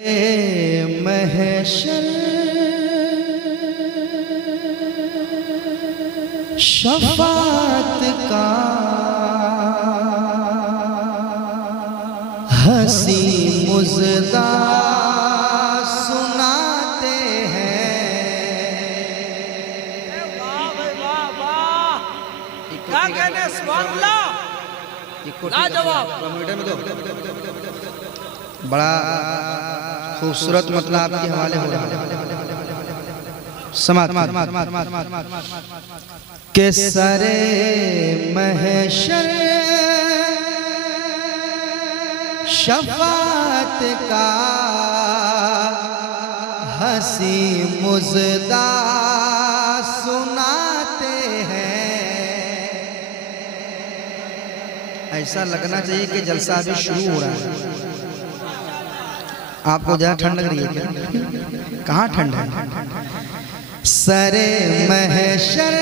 महशर शफात का हंसी मुज़दा सुनाते हैं। क्या कहने सुभानअल्लाह, लाजवाब। बड़ा खूबसूरत मतलब आपके हवाले हो रहा है। समात के सरे महशर शफात का हंसी मुज़दा सुनाते हैं। ऐसा लगना चाहिए कि जलसा अभी शुरू हो रहा है। आपको ज़्यादा ठंड लग रही है क्या? कहाँ ठंड है? सरे महशर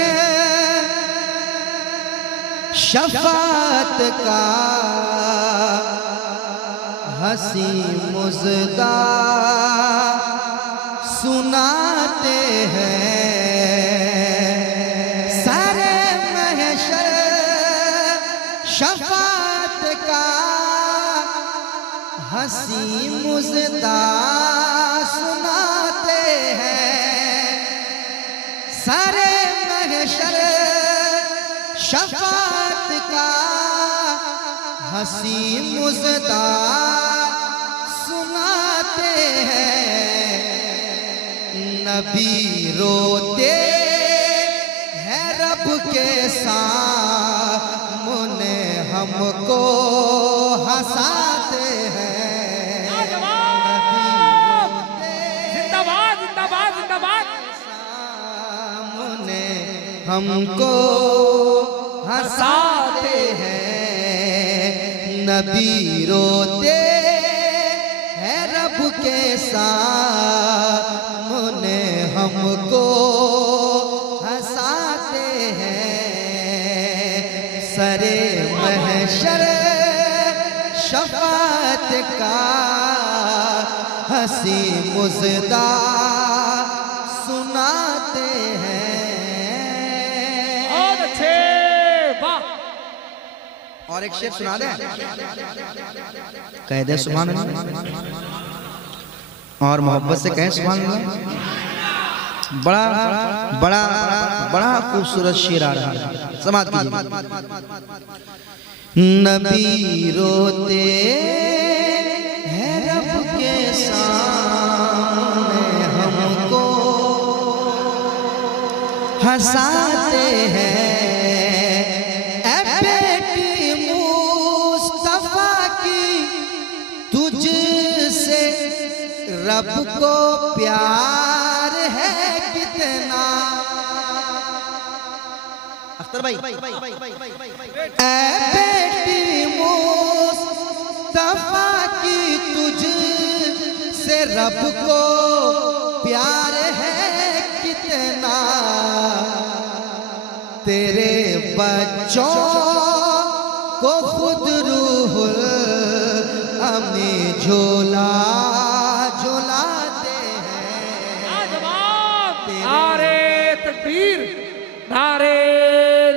शफात का हंसी मुज़दा सुनाते हैं। सरे महशर शफात का हंसी मुज़दा सुनाते हैं। सारे महशर शफात का हंसी मुज़दा सुनाते हैं। नबी रोते हैं रब के सामने, हमको हंसाते हैं। हमको हंसाते हैं। नबी रोते हैं रब के सामने, हमको हंसाते हैं। सरे महशर शफात का हंसी मुज़दा सुनाते हैं। और एक शेर सुना दें, कह दे सुभान अल्लाह, और मोहब्बत से कहें सुभान अल्लाह। बड़ा बड़ा बड़ा खूबसूरत शेर आ रहा है, समात कीजिए। नबी रोते हैं रब के सामने, हमको हंसाते हैं। तुझसे रब को प्यार है कितना। अख्तर भाई, ऐ बेटी मुस्तफा की तुझसे रब को प्यार है कितना। तेरे बच्चों को खुद रूहुल अमी झोला झुलाते हैं। नारे तकबीर, नारे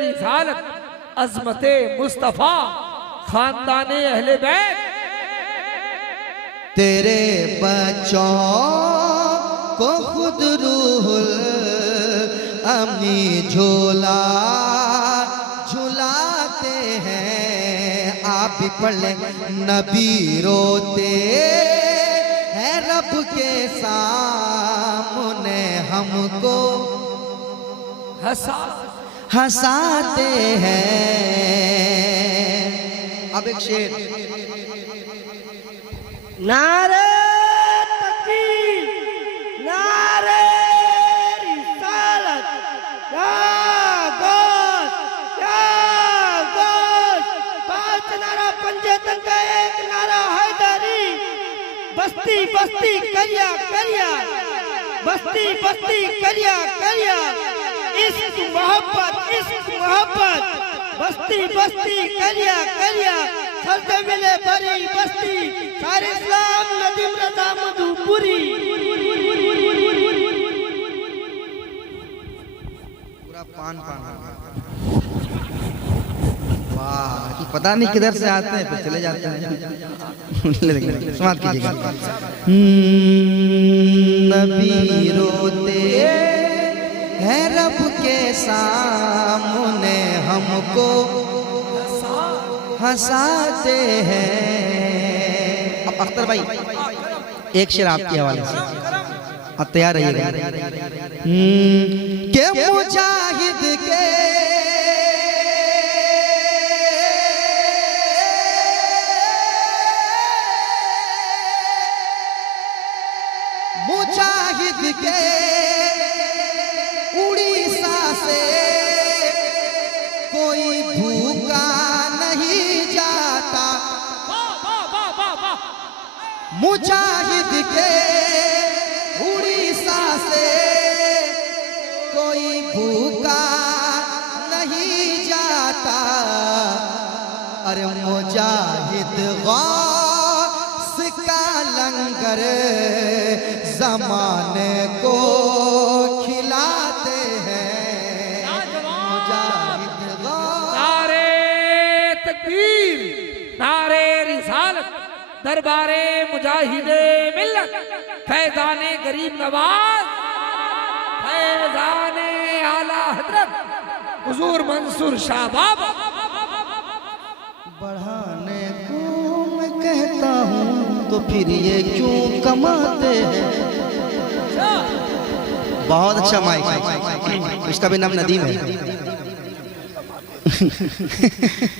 रिसालत, अज़मते मुस्तफा, खानदाने अहले बैत। तेरे बच्चों को खुद रूहुल अमी झोला झुलाते हैं। आप भी पढ़ लें, नबी रोते हैं रब के सामने, हमको हंसाते हैं। अब एक शेर, नारे तकबीर, नारे रिसालत, क्या गोश, पांच नारा पंजेतन का एक नारा हैदरी। बस्ती बस्ती करिया करिया, बस्ती बस्ती करिया करिया। इश्क मोहब्बत बस्ती बस्ती करिया करिया। सरसे मिले बड़ी बस्ती, सारे इस्लाम नदीम रजा मधु पूरी पूरा पान पान वाह कि पता नहीं किधर से आते हैं फिर चले जाते हैं समाप्त कीजिएगा नबी रोते हैं रब के सामने हमको हंसाते हैं। अब अख्तर भाई एक शेर आपके हवाले से अब तैयार रहिएगा के मुजाहिद के मुजाहिद के उड़ीसा से कोई भूखा नहीं जाता मुजाहिद के उड़ीसा से कोई भूखा नहीं जाता अरे मुजाहिद गौस का लंगर जमाने को खिलाते हैं मुजाहिद गौस नारे तकबीर नारे रिसालत दरबारे मुजाहिदे मिल्लत फैजाने गरीब नवाज फैजाने आला हजरत हुजूर मंसूर शाह बाबा बढ़ाने को मैं कहता हूँ तो फिर ये क्यों कमाते हैं बहुत अच्छा माइक उसका भी नाम नदीम है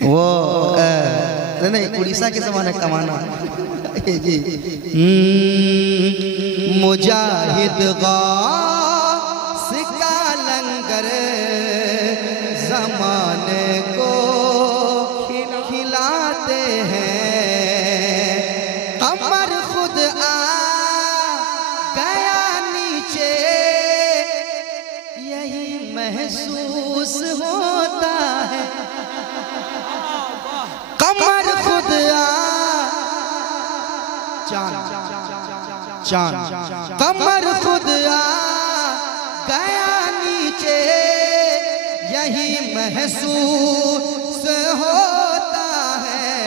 वो नहीं उड़ीसा के ज़माने कमाना जी मुजाहिद गौस का लंगर ज़माने को खिलाते हैं कमर खुद आ गया नीचे यही महसूस होता है कमर खुद आ चांद कमर खुद आ गया नीचे यही महसूस होता है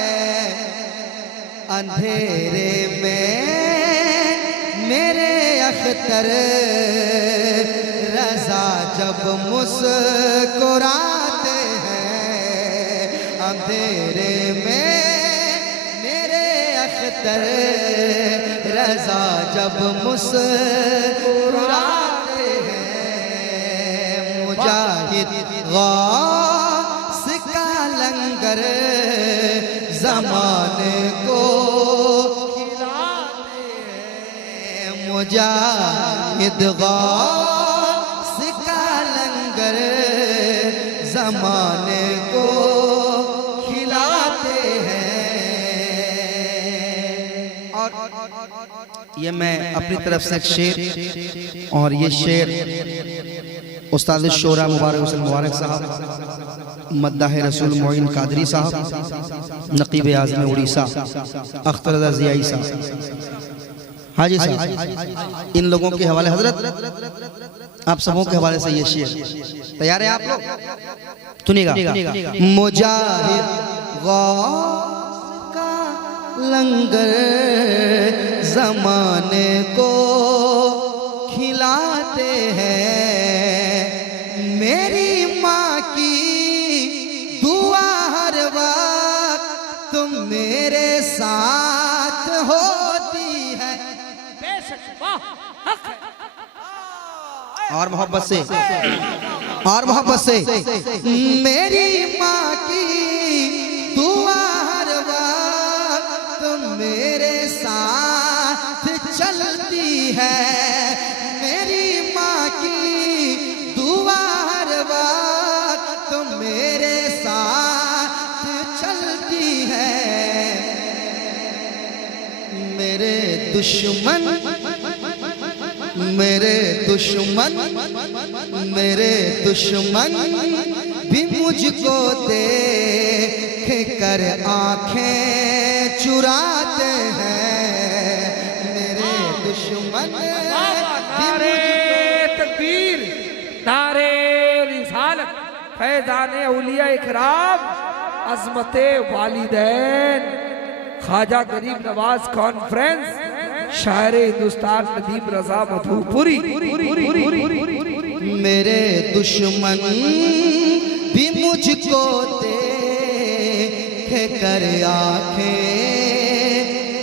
अंधेरे में मेरे अख्तर रज़ा जब मुस्कुराते हैं अंधेरे में मेरे अख्तर रज़ा जब मुस्कुराते हैं मुजाहिद गौस का लंगर ज़माने को खिलाते हैं मुजाहिद गौस का लंगर ज़माने को खिलाते हैं और ये मैं अपनी तरफ से एक शेर और ये शेर उस्ताद शोरा मुबारक हुसैन मुबारक साहब मद्दाह रसूल मोइन कादरी साहब नकीब आज़म उड़ीसा अख्तर रज़ा ज़ियाई साहब हाजी साहब इन लोगों के हवाले हजरत आप सबों के हवाले से ये शेर तैयार है आप लोग सुनिएगा मुजाहिद गौस का लंगर ज़माने को खिलाते हैं मेरी माँ की दुआ हर वक्त तुम मेरे साथ होती है बेशक वाह हक है और मोहब्बत से मेरी माँ की दुआ हर वक्त तुम मेरे साथ चलती है मेरी माँ की दुआ हर वक्त तुम मेरे साथ चलती है मेरे दुश्मन भी मुझको देख कर आंखें चुराते हैं मेरे दुश्मन नारे तकबीर, नारे रिसालत, फैज़ाने औलिया इकराम, अज़मते वालिदैन, ख्वाजा गरीब नवाज कॉन्फ्रेंस, शायर हिंदुस्तान नदीम रजा मधुपुरी। मेरे दुश्मन भी मुझको देख कर आंखें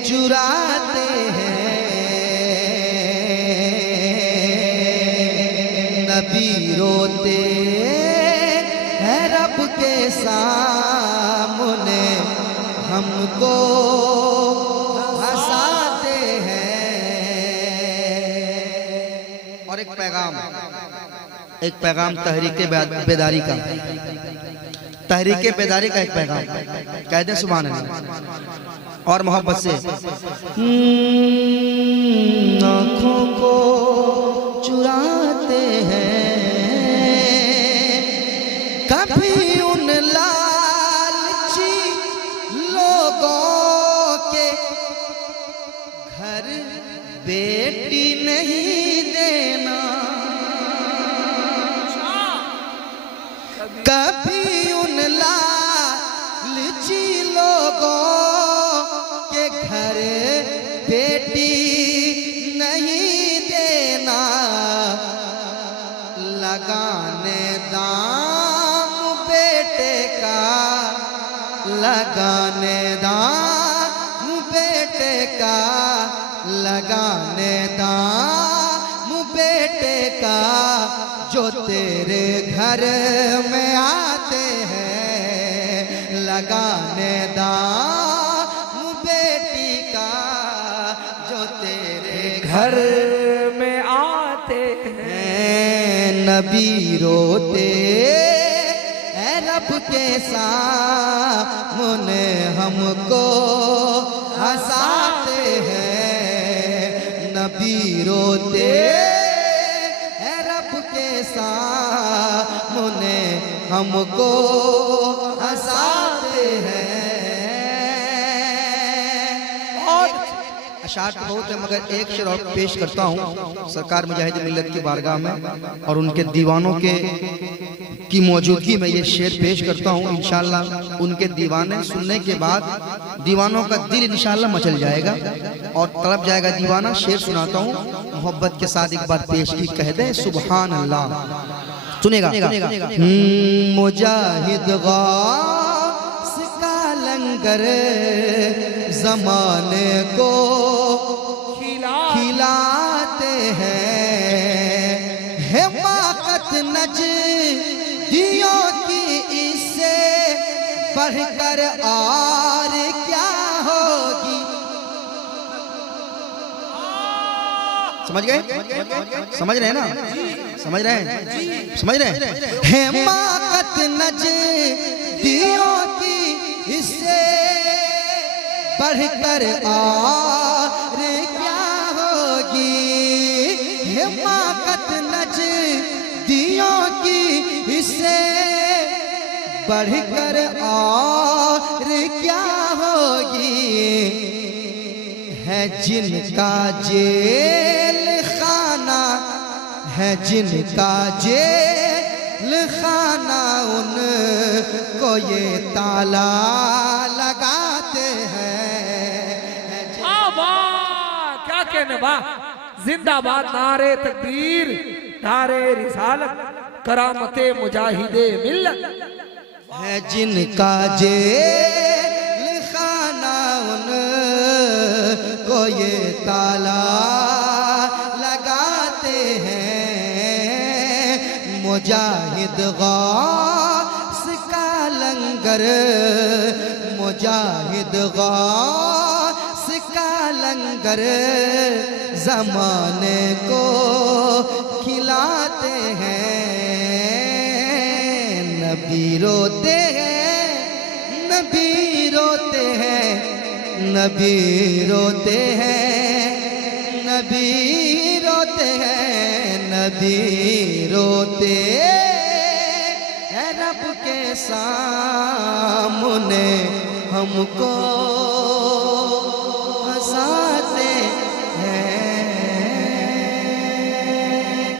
चुराते हैं, नबी रोते हैं रब के सामने, हमको हंसाते हैं। और एक पैगाम तहरीके बेदारी का, तहरीके बेदारी का एक पैगाम कह दें सुभान अल्लाह और मोहब्बत से। आँखों को चुराते हैं कभी उन लालची लोगों के घर, बेटी नहीं देना, कभी उन लालची लोगों के घर बेटी नहीं देना, लगाने दाम बेटे का, लगाने दाम बेटे का, लगाने दाम बेटे का, जो तेरे घर में आते हैं, लगाने दाम बेटी का, जो तेरे घर में आते हैं। नबी रोते हैं रब के सामने, हमको हंसाते हैं। नबी रोते हैं रब के सामने, हमको हंसाते हैं। अशार तो बहुत है मगर एक शेर और पेश करता हूँ सरकार मुजाहिद मिल्लत की बारगाह में, और उनके दीवानों के की मौजूदगी में ये शेर पेश करता हूँ। इंशाअल्लाह उनके दीवाने सुनने के बाद दीवानों का दिल इंशाअल्लाह मचल जाएगा और तड़प जाएगा दीवाना। शेर सुनाता हूँ मोहब्बत के साथ, एक बार पेश की कह दे सुभान अल्लाह। सुनेगा मुजाहिद गौस का लंगर जमाने को खिलाते हैं, हिमाकत नजदियों की इससे बढ़कर और क्या होगी। समझ गए? समझ रहे हैं ना? समझ रहे हैं? समझ रहे हैं? हिमाकत नजदियों की इससे बढ़कर और क्या होगी। हिमाकत नजदियों की इससे बढ़कर और क्या होगी। है जिनका जेल खाना, है जिनका जेल खाना, उनको ये ताला लगाते हैं। क्या कहने बा, जिंदाबाद, नारे तकबीर, नारे रिसालत, करामते मुजाहिदे मिल्लत। है जिनका जेल खाना, उनको ये ताला लगाते हैं। मुजाहिद गौस का लंगर, मुजाहिद गौस का लंगर ज़माने को खिलाते हैं। नबी रोते हैं, नबी रोते हैं, नबी रोते हैं, नबी रोते हैं, नबी रोते हैं रब के सामने, हमको